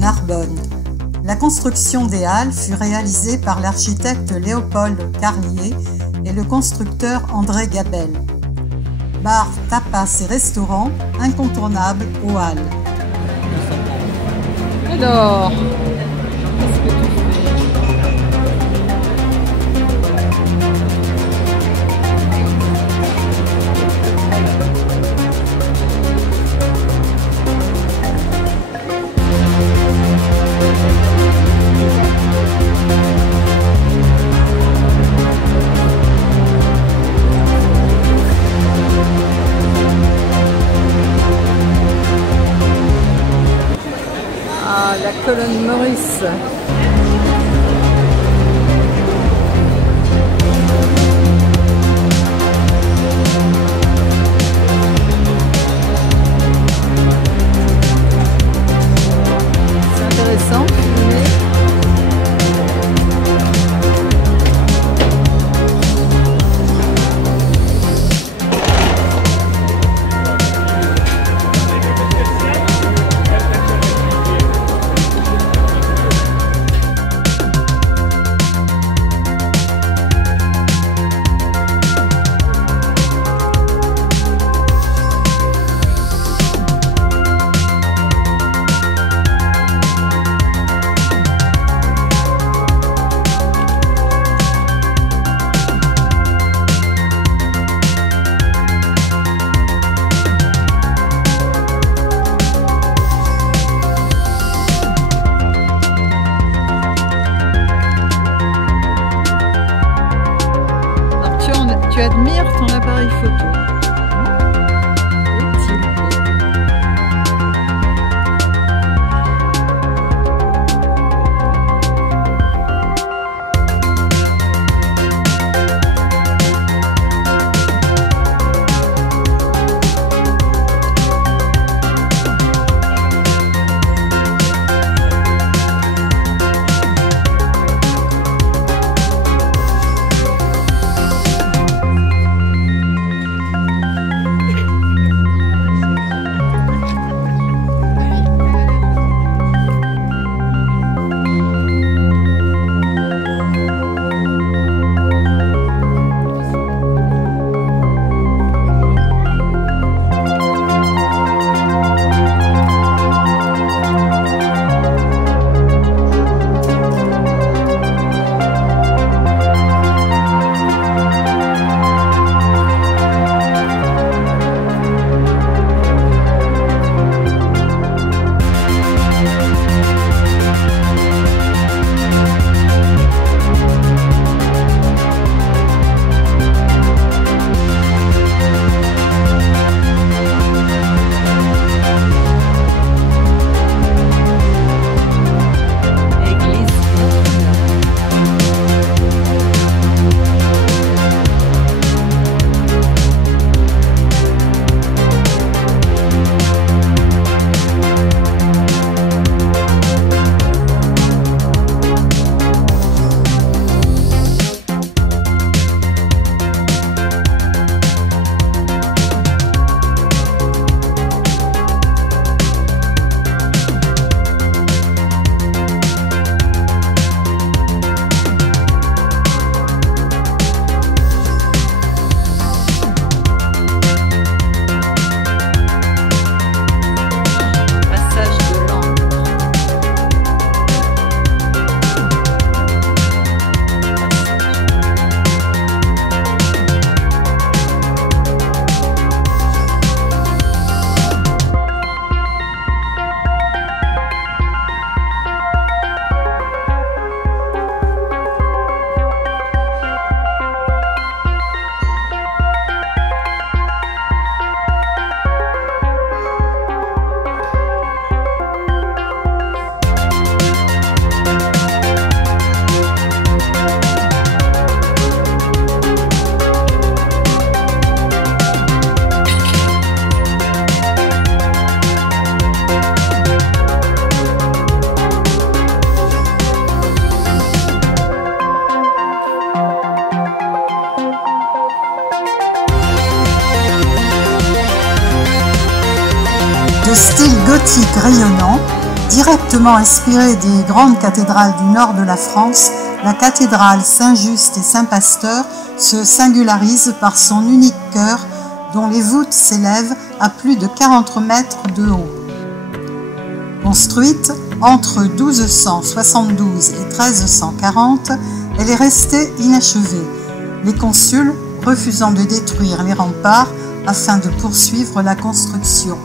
Narbonne. La construction des halles fut réalisée par l'architecte Léopold Carlier et le constructeur André Gabel. Bar, tapas et restaurants incontournables aux halles. Alors, qu'est-ce que tu fais? Ah, la colonne Maurice. C'est intéressant, mais... Tu admires ton appareil photo. Est-il beau? De style gothique rayonnant, Directement inspirée des grandes cathédrales du nord de la France, la cathédrale Saint-Just et Saint-Pasteur se singularise par son unique chœur dont les voûtes s'élèvent à plus de 40 mètres de haut. Construite entre 1272 et 1340, elle est restée inachevée, les consuls refusant de détruire les remparts afin de poursuivre la construction.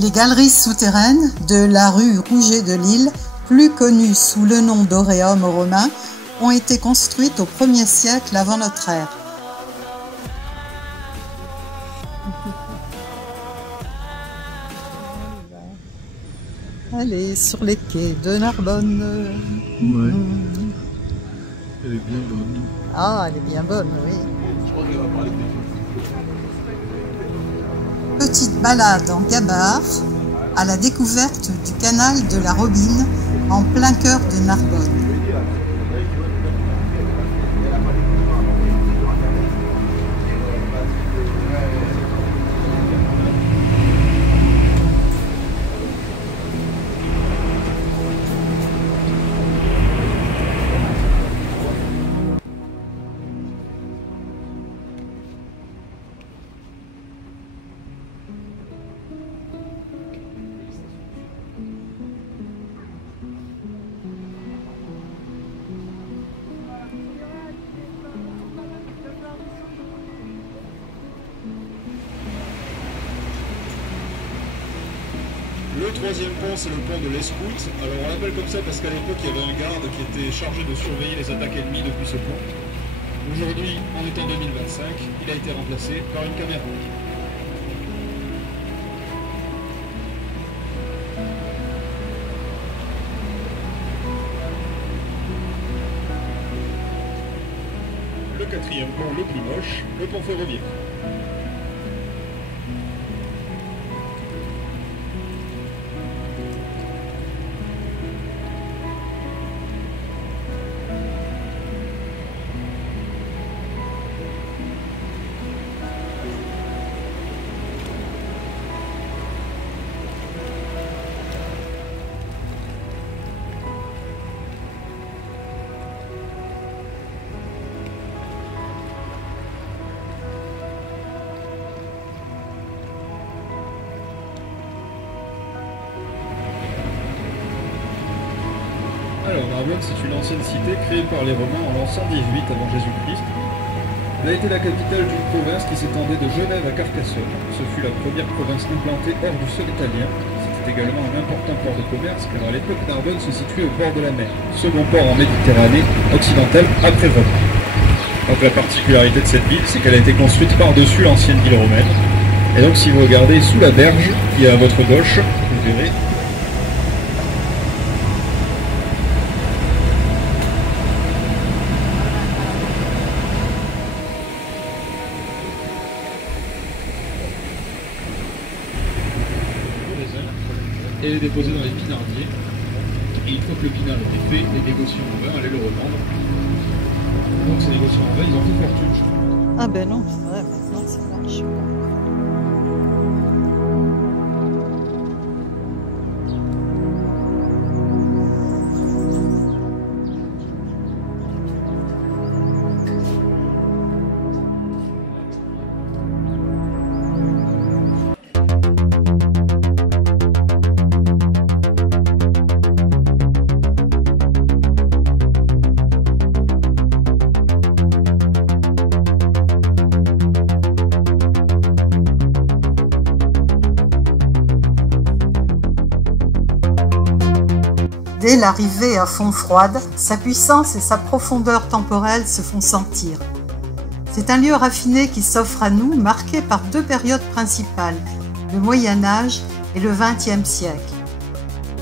Les galeries souterraines de la rue Rouget de Lille, plus connues sous le nom d'Auréum romain, ont été construites au 1er siècle avant notre ère. Allez, sur les quais de Narbonne. Ouais. Elle est bien bonne. Ah, elle est bien bonne, oui. Je crois qu'elle va parler des Petite balade en gabarre à la découverte du canal de la Robine en plein cœur de Narbonne. Le troisième pont, c'est le pont de l'Escoute. Alors on l'appelle comme ça parce qu'à l'époque, il y avait un garde qui était chargé de surveiller les attaques ennemies depuis ce pont. Aujourd'hui, on est en 2025, il a été remplacé par une caméra. Le quatrième pont le plus moche, le pont ferroviaire. Alors, Narbonne, c'est une ancienne cité créée par les Romains en l'an 118 avant Jésus-Christ. Elle a été la capitale d'une province qui s'étendait de Genève à Carcassonne. Ce fut la première province implantée hors du sol italien. C'était également un important port de commerce car à l'époque Narbonne se situait au bord de la mer. Second port en Méditerranée occidentale après Rome. Donc la particularité de cette ville, c'est qu'elle a été construite par-dessus l'ancienne ville romaine. Et donc si vous regardez sous la berge qui est à votre gauche, vous verrez et les déposer dans les pinardiers. Et une fois que le pinard est fait, les négociants en vin allaient le revendre. Donc ces négociants en vin, ils ont fait fortune. Ah ben non, c'est vrai, maintenant ça marche. Dès l'arrivée à Fontfroide, sa puissance et sa profondeur temporelle se font sentir. C'est un lieu raffiné qui s'offre à nous, marqué par deux périodes principales, le Moyen-Âge et le XXe siècle.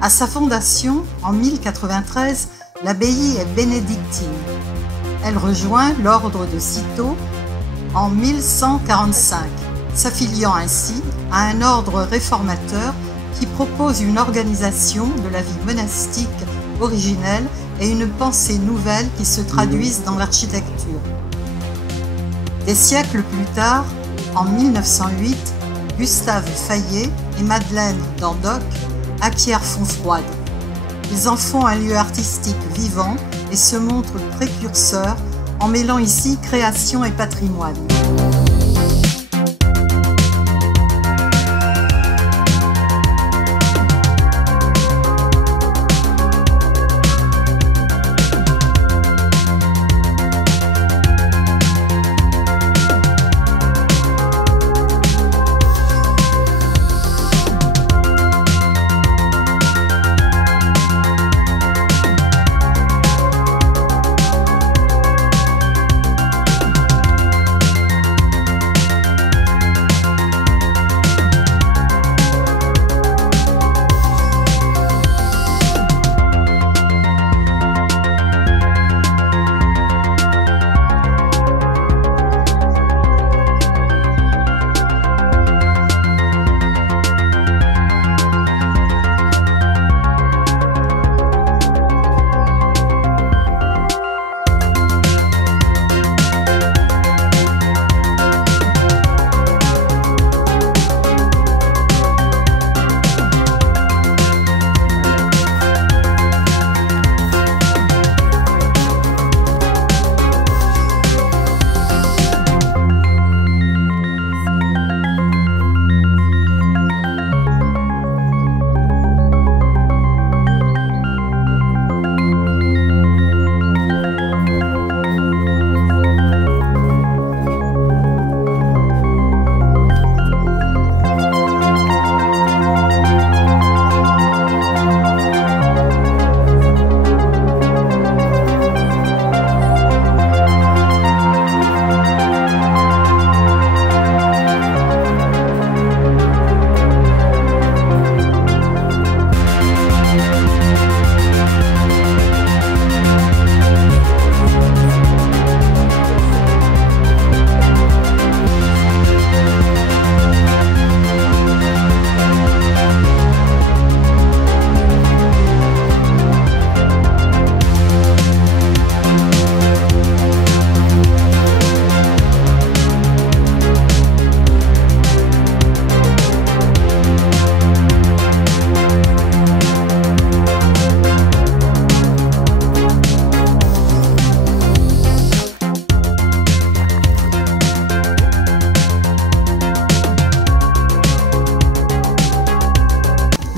À sa fondation, en 1093, l'abbaye est bénédictine. Elle rejoint l'ordre de Cîteaux en 1145, s'affiliant ainsi à un ordre réformateur qui propose une organisation de la vie monastique originelle et une pensée nouvelle qui se traduisent dans l'architecture. Des siècles plus tard, en 1908, Gustave Fayet et Madeleine d'Andoc acquièrent Fontfroide. Ils en font un lieu artistique vivant et se montrent précurseurs en mêlant ici création et patrimoine.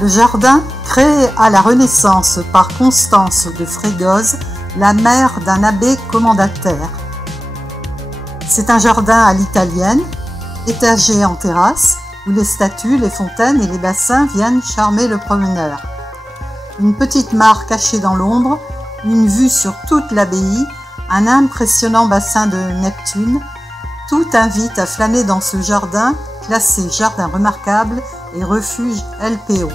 Le jardin, créé à la Renaissance par Constance de Frégoz, la mère d'un abbé commendataire. C'est un jardin à l'italienne, étagé en terrasse, où les statues, les fontaines et les bassins viennent charmer le promeneur. Une petite mare cachée dans l'ombre, une vue sur toute l'abbaye, un impressionnant bassin de Neptune, tout invite à flâner dans ce jardin, classé jardin remarquable et refuge LPO.